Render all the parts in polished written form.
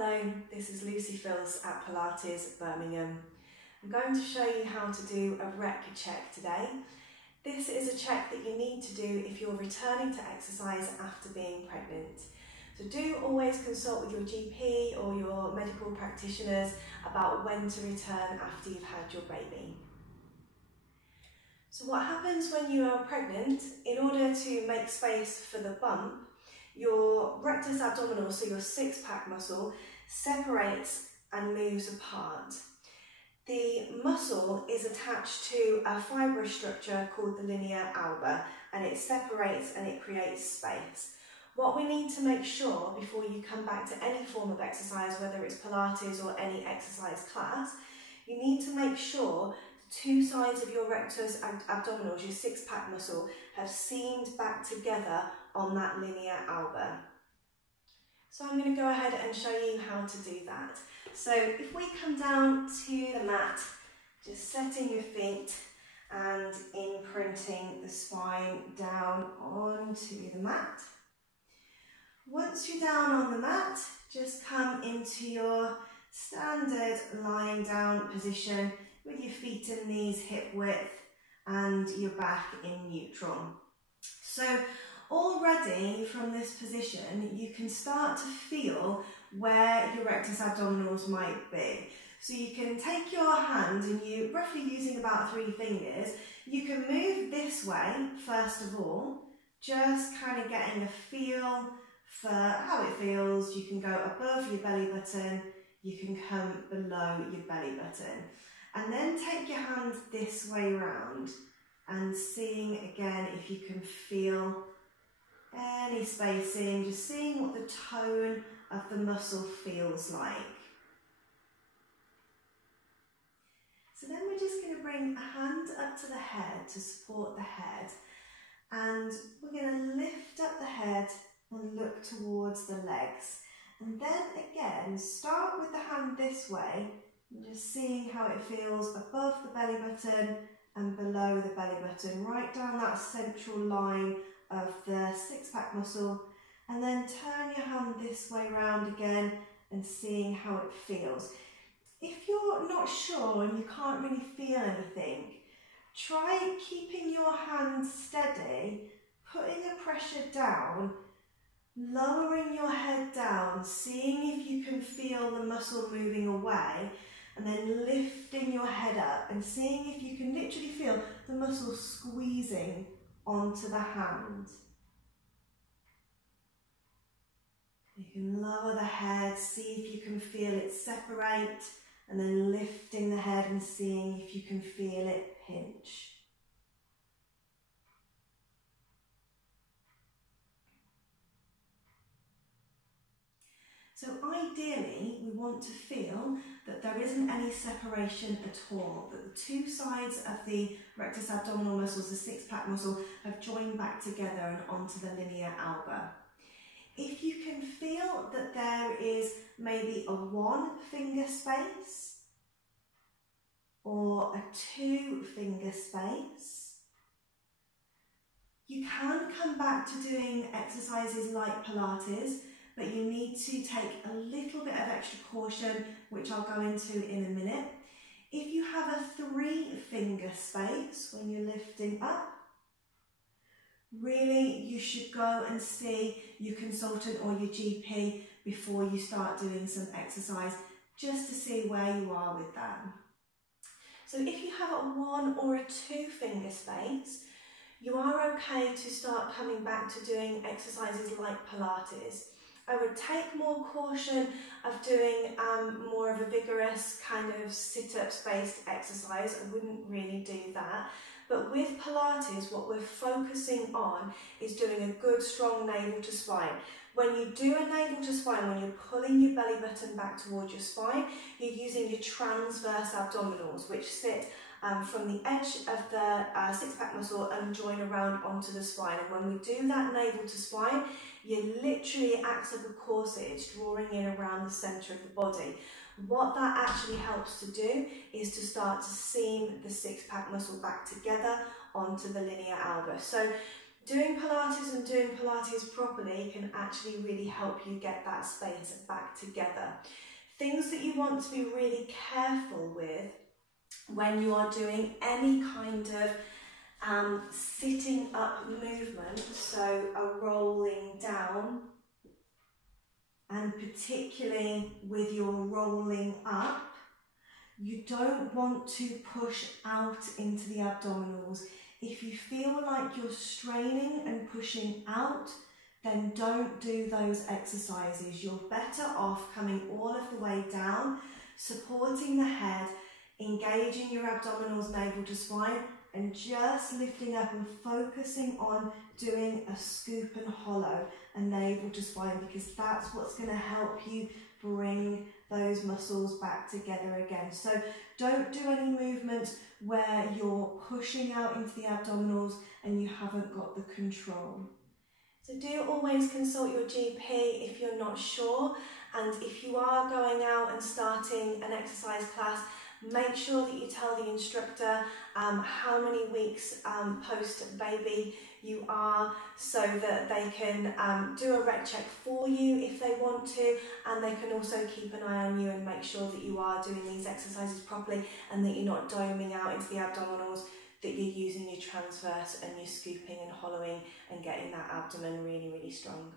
Hello, this is Filce at Pilates Birmingham. I'm going to show you how to do a rec check today. This is a check that you need to do if you're returning to exercise after being pregnant. So do always consult with your GP or your medical practitioners about when to return after you've had your baby. So what happens when you are pregnant, in order to make space for the bump, your rectus abdominal, so your six-pack muscle, separates and moves apart. The muscle is attached to a fibrous structure called the linea alba, and it separates and it creates space. What we need to make sure before you come back to any form of exercise, whether it's Pilates or any exercise class, you need to make sure two sides of your rectus abdominals, your six-pack muscle, have seamed back together on that linea alba. So I'm going to go ahead and show you how to do that. So if we come down to the mat, just setting your feet and imprinting the spine down onto the mat. Once you're down on the mat, just come into your standard lying down position with your feet and knees hip width and your back in neutral. So already from this position, you can start to feel where your rectus abdominals might be. So you can take your hand and you, roughly using about 3 fingers, you can move this way first of all, just kind of getting a feel for how it feels. You can go above your belly button, you can come below your belly button. And then take your hand this way round and seeing again if you can feel any spacing, just seeing what the tone of the muscle feels like. So then we're just going to bring a hand up to the head to support the head, and we're going to lift up the head and look towards the legs. And then again, start with the hand this way, and just seeing how it feels above the belly button and below the belly button, right down that central line of the six-pack muscle, and then turn your hand this way round again and seeing how it feels. If you're not sure and you can't really feel anything, try keeping your hand steady, putting the pressure down, lowering your head down, seeing if you can feel the muscle moving away, and then lifting your head up and seeing if you can literally feel the muscle squeezing onto the hand. You can lower the head, see if you can feel it separate, and then lifting the head and seeing if you can feel it pinch. So ideally, we want to feel that there isn't any separation at all, that the two sides of the rectus abdominal muscles, the six-pack muscle, have joined back together and onto the linea alba. If you can feel that there is maybe a 1-finger space or a 2-finger space, you can come back to doing exercises like Pilates, but you need to take a little bit of extra caution, which I'll go into in a minute. If you have a 3-finger space when you're lifting up, really you should go and see your consultant or your GP before you start doing some exercise, just to see where you are with that. So if you have a 1 or a 2-finger space, you are okay to start coming back to doing exercises like Pilates. I would take more caution of doing more of a vigorous kind of sit-ups based exercise. I wouldn't really do that. But with Pilates, what we're focusing on is doing a good strong navel to spine. When you do a navel to spine, when you're pulling your belly button back towards your spine, you're using your transverse abdominals, which sit from the edge of the six-pack muscle and join around onto the spine. And when we do that navel to spine, you literally acts like a corset, drawing in around the centre of the body. What that actually helps to do is to start to seam the six-pack muscle back together onto the linea alba. So doing Pilates and doing Pilates properly can actually really help you get that space back together. Things that you want to be really careful with when you are doing any kind of sitting up movement, so a rolling down, and particularly with your rolling up, you don't want to push out into the abdominals. If you feel like you're straining and pushing out, then don't do those exercises. You're better off coming all of the way down, supporting the head, engaging your abdominals, navel to spine, and just lifting up and focusing on doing a scoop and hollow and navel to spine, because that's what's going to help you bring those muscles back together again. So don't do any movement where you're pushing out into the abdominals and you haven't got the control. So do always consult your GP if you're not sure, and if you are going out and starting an exercise class, make sure that you tell the instructor how many weeks post-baby you are, so that they can do a rec check for you if they want to, and they can also keep an eye on you and make sure that you are doing these exercises properly and that you're not doming out into the abdominals, that you're using your transverse and you're scooping and hollowing and getting that abdomen really, really strong.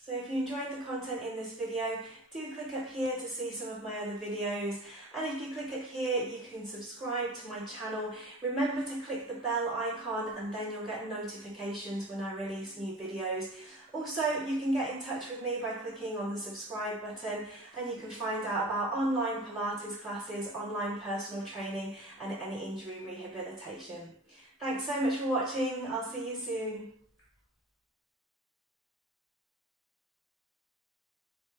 So if you enjoyed the content in this video, do click up here to see some of my other videos, and if you click up here you can subscribe to my channel. Remember to click the bell icon and then you'll get notifications when I release new videos. Also, you can get in touch with me by clicking on the subscribe button, and you can find out about online Pilates classes, online personal training and any injury rehabilitation. Thanks so much for watching. I'll see you soon.